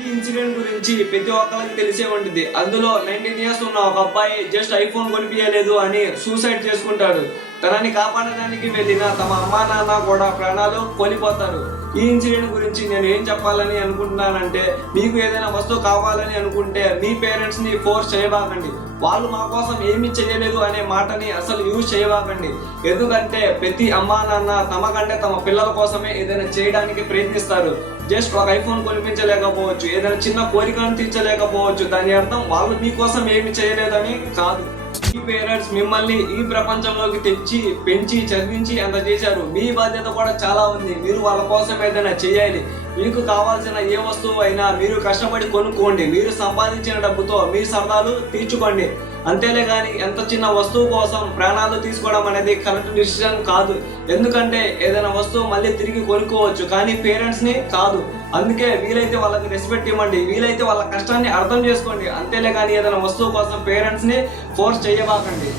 ఈ ఇన్సిడెంట్ గురించి ప్రతి ఒక్కరికి తెలిసే ఉంటుంది. అందులో 19 ఇయర్స్ ఉన్న ఒక అబ్బాయి జస్ట్ ఐఫోన్ కొనిపించలేదు అని సూసైడ్ చేసుకుంటాడు. తనని కాపాడడానికి వెళ్ళిన తమ అమ్మా నాన్న కూడా ప్రాణాలు కోల్పోతారు. ఈ ఇన్సిడెంట్ గురించి నేను ఏం చెప్పాలని అనుకుంటున్నానంటే, మీకు ఏదైనా వస్తువు కావాలని అనుకుంటే మీ పేరెంట్స్ ని ఫోర్స్ చేయబాకండి. వాళ్ళు మా కోసం ఏమీ చేయలేదు అనే మాటని అసలు యూజ్ చేయబాకండి. ఎందుకంటే ప్రతి అమ్మా నాన్న తమ కంటే తమ పిల్లల కోసమే ఏదైనా చేయడానికి ప్రయత్నిస్తారు. జస్ట్ ఒక ఐఫోన్ కొనిపించలేకపోవచ్చు, ఏదైనా చిన్న కోరికను తీర్చలేకపోవచ్చు, దాని అర్థం వాళ్ళు మీకోసం ఏమి చేయలేదని కాదు. మీ పేరెంట్స్ మిమ్మల్ని ఈ ప్రపంచంలోకి తెచ్చి పెంచి చదివించి అంత చేశారు. మీ బాధ్యత కూడా చాలా ఉంది. మీరు వాళ్ళ కోసం ఏదైనా చేయాలి. మీకు కావాల్సిన ఏ వస్తువు అయినా మీరు కష్టపడి కొనుక్కోండి. మీరు సంపాదించిన డబ్బుతో మీ సరదాలు తీర్చుకోండి. అంతేలే కానీ ఎంత చిన్న వస్తువు కోసం ప్రాణాలు తీసుకోవడం అనేది కరెక్ట్ డిసిషన్ కాదు. ఎందుకంటే ఏదైనా వస్తువు మళ్ళీ తిరిగి కొనుక్కోవచ్చు, కానీ పేరెంట్స్ని కాదు. అందుకే వీలైతే వాళ్ళకి రెస్పెక్ట్ ఇవ్వండి, వీలైతే వాళ్ళ కష్టాన్ని అర్థం చేసుకోండి. అంతేలే కానీ ఏదైనా వస్తువు కోసం పేరెంట్స్ని ఫోర్స్ చేయబాకండి.